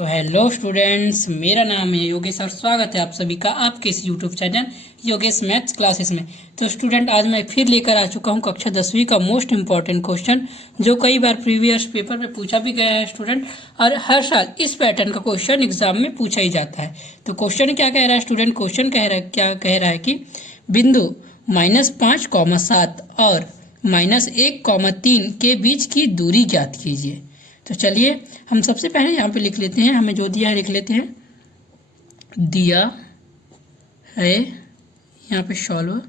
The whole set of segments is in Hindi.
तो हेलो स्टूडेंट्स, मेरा नाम है योगेश और स्वागत है आप सभी का आपके इस YouTube channel Yogesh maths classes में। तो स्टूडेंट, आज मैं फिर लेकर आ चुका हूं कक्षा 10वीं का मोस्ट इम्पॉर्टेंट क्वेश्चन, जो कई बार प्रीवियस पेपर में पूछा भी गया है स्टूडेंट, और हर साल इस पैटर्न का क्वेश्चन एग्जाम में पूछा ही जाता है। तो क्वेश्चन क्या कह रहा है स्टूडेंट? क्वेश्चन क्या कह रहा है कि बिंदु -5,7 और -1,3 के बीच की दूरी ज्ञात कीजिए। तो चलिए हम सबसे पहले यहाँ पे लिख लेते हैं, हमें जो दिया है लिख लेते हैं। दिया है, यहाँ पे सॉल्व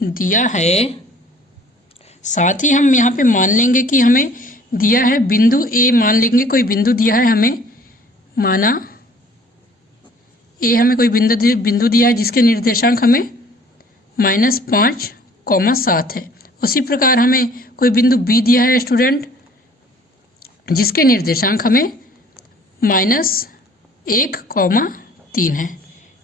दिया है, साथ ही हम यहाँ पे मान लेंगे कि हमें दिया है बिंदु ए, मान लेंगे कोई बिंदु दिया है हमें, माना ए हमें कोई बिंदु दिया है जिसके निर्देशांक हमें -5,7 है। उसी प्रकार हमें कोई बिंदु बी दिया है स्टूडेंट जिसके निर्देशांक हमें -1,3 है।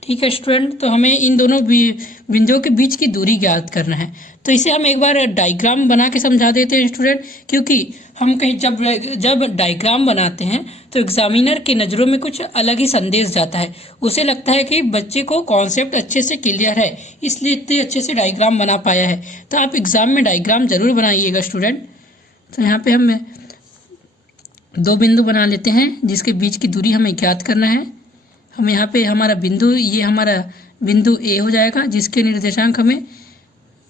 ठीक है स्टूडेंट, तो हमें इन दोनों बिंदुओं के बीच की दूरी ज्ञात करना है। तो इसे हम एक बार डायग्राम बना के समझा देते हैं स्टूडेंट, क्योंकि हम कहीं जब डायग्राम बनाते हैं तो एग्जामिनर की नज़रों में कुछ अलग ही संदेश जाता है। उसे लगता है कि बच्चे को कॉन्सेप्ट अच्छे से क्लियर है, इसलिए इतने अच्छे से डायग्राम बना पाया है। तो आप एग्ज़ाम में डायग्राम ज़रूर बनाइएगा स्टूडेंट। तो यहाँ पे हम दो बिंदु बना लेते हैं जिसके बीच की दूरी हमें ज्ञात करना है। हम यहाँ पे हमारा बिंदु, ये हमारा बिंदु ए हो जाएगा जिसके निर्देशांक हमें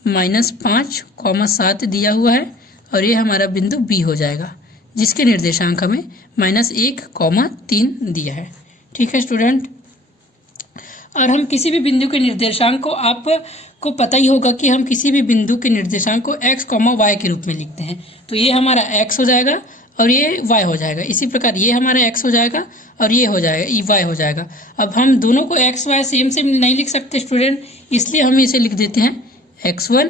-5,7 दिया हुआ है, और ये हमारा बिंदु बी हो जाएगा जिसके निर्देशांक हमें -1,3 दिया है। ठीक है स्टूडेंट, और हम किसी भी बिंदु के निर्देशांक को, आपको पता ही होगा कि हम किसी भी बिंदु के निर्देशांक को x, y के रूप में लिखते हैं। तो ये हमारा x हो जाएगा और ये y हो जाएगा। इसी प्रकार ये हमारा x हो जाएगा और ये हो जाएगा, ये y हो जाएगा। अब हम दोनों को x, y सेम नहीं लिख सकते स्टूडेंट, इसलिए हम इसे लिख देते हैं x1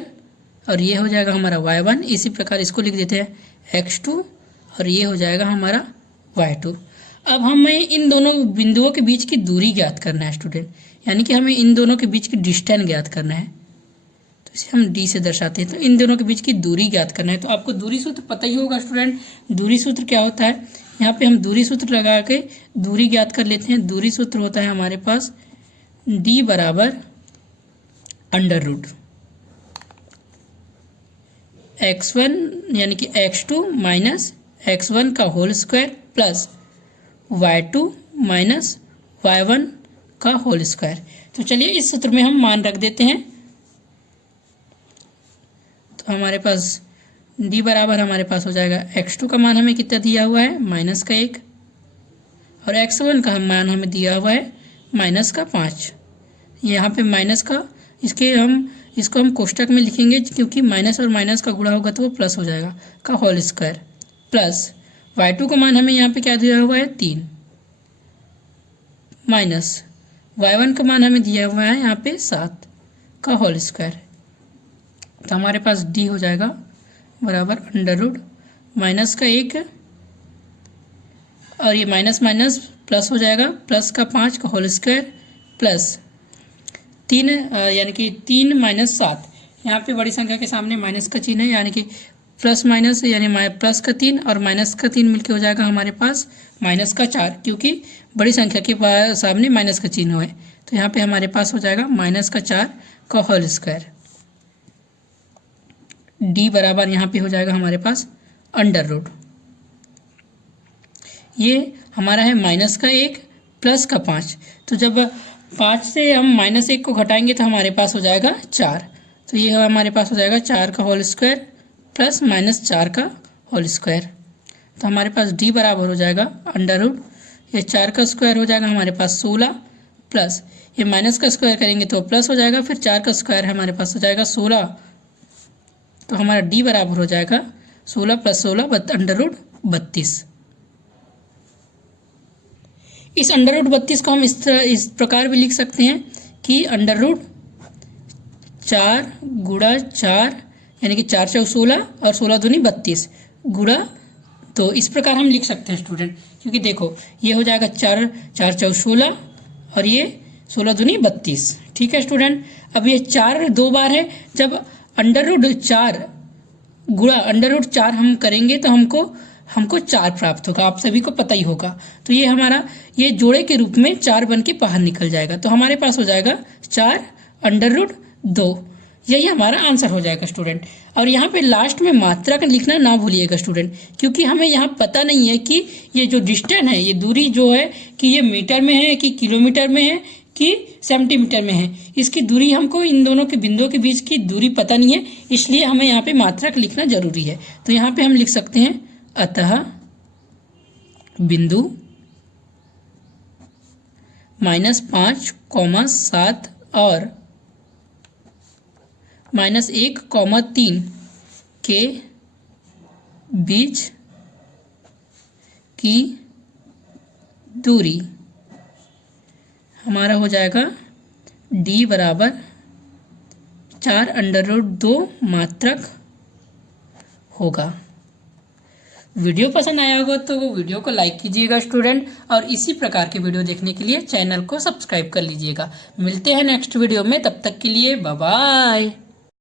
और ये हो जाएगा हमारा y1। इसी प्रकार इसको लिख देते हैं x2 और ये हो जाएगा हमारा y2। अब हमें इन दोनों बिंदुओं के बीच की दूरी ज्ञात करना है स्टूडेंट, यानी कि हमें इन दोनों के बीच की डिस्टेंस ज्ञात करना है। तो इसे हम d से दर्शाते हैं। तो इन दोनों के बीच की दूरी ज्ञात करना है। तो आपको दूरी सूत्र पता ही होगा स्टूडेंट। दूरी सूत्र क्या होता है? यहाँ पे हम दूरी सूत्र लगा के दूरी ज्ञात कर लेते हैं। दूरी सूत्र होता है हमारे पास d बराबर √ x1 यानी कि x2 - x1 का whole square plus y2 - y1 का होल स्क्वायर। तो चलिए इस सूत्र में हम मान रख देते हैं। तो हमारे पास d बराबर हमारे पास हो जाएगा x2 का मान हमें कितना दिया हुआ है -1, और x1 का मान हमें दिया हुआ है -5। यहाँ पे माइनस का इसको हम कोष्टक में लिखेंगे, क्योंकि माइनस और माइनस का गुणा होगा तो वो प्लस हो जाएगा, का होल स्क्वायर प्लस y2 का मान हमें यहाँ पे क्या दिया हुआ है 3, माइनस y1 का मान हमें दिया हुआ है यहाँ पे 7 का होल स्क्वायर। तो हमारे पास d हो जाएगा बराबर √ -1 और ये माइनस माइनस प्लस हो जाएगा, प्लस का 5 का होल स्क्वायर प्लस 3 यानी कि 3 - 7। यहाँ पे बड़ी संख्या के सामने माइनस का चिन्ह है, यानी कि प्लस माइनस यानी प्लस का 3 और माइनस का 3 मिलके हो जाएगा हमारे पास -4, क्योंकि बड़ी संख्या के सामने माइनस का चिन्ह है। तो यहाँ पे हमारे पास हो जाएगा -4 का होल स्क्वायर। d बराबर यहाँ पे हो जाएगा हमारे पास √ ये हमारा है -1 प्लस का 5। तो जब 5 से हम -1 को घटाएंगे तो हमारे पास हो जाएगा 4। तो ये हमारे पास हो जाएगा 4 का होल स्क्वायर प्लस -4 का होल स्क्वायर। तो हमारे पास d बराबर हो जाएगा √ ये 4 का स्क्वायर हो जाएगा हमारे पास 16, प्लस ये माइनस का स्क्वायर करेंगे तो प्लस हो जाएगा, फिर 4 का स्क्वायर हमारे पास हो जाएगा 16। तो हमारा d बराबर हो जाएगा 16 + 16 √ 32। इस √32 को हम इस प्रकार भी लिख सकते हैं कि √ 4 × 4 यानी कि 4 × 16 और 16 दूनी 32 गुणा। तो इस प्रकार हम लिख सकते हैं स्टूडेंट, क्योंकि देखो ये हो जाएगा 4 × 16 और ये 16 दूनी 32। ठीक है स्टूडेंट, अब ये 4 2 बार है, जब √4 गुणा √4 हम करेंगे तो हमको हमको 4 प्राप्त होगा, आप सभी को पता ही होगा। तो ये हमारा ये जोड़े के रूप में 4 बन के बाहर निकल जाएगा। तो हमारे पास हो जाएगा 4√2, यही हमारा आंसर हो जाएगा स्टूडेंट। और यहाँ पे लास्ट में मात्रा का लिखना ना भूलिएगा स्टूडेंट, क्योंकि हमें यहाँ पता नहीं है कि ये जो डिस्टेंस है, ये दूरी जो है कि ये मीटर में है कि किलोमीटर में है कि सेंटीमीटर में है। इसकी दूरी हमको इन दोनों के बिंदुओं के बीच की दूरी पता नहीं है, इसलिए हमें यहाँ पे मात्रक लिखना जरूरी है। तो यहाँ पे हम लिख सकते हैं अतः बिंदु -5,7 और -1,3 के बीच की दूरी हमारा हो जाएगा d बराबर 4√2 मात्रक होगा। वीडियो पसंद आया होगा तो वो वीडियो को लाइक कीजिएगा स्टूडेंट, और इसी प्रकार के वीडियो देखने के लिए चैनल को सब्सक्राइब कर लीजिएगा। मिलते हैं नेक्स्ट वीडियो में, तब तक के लिए बाय बाय।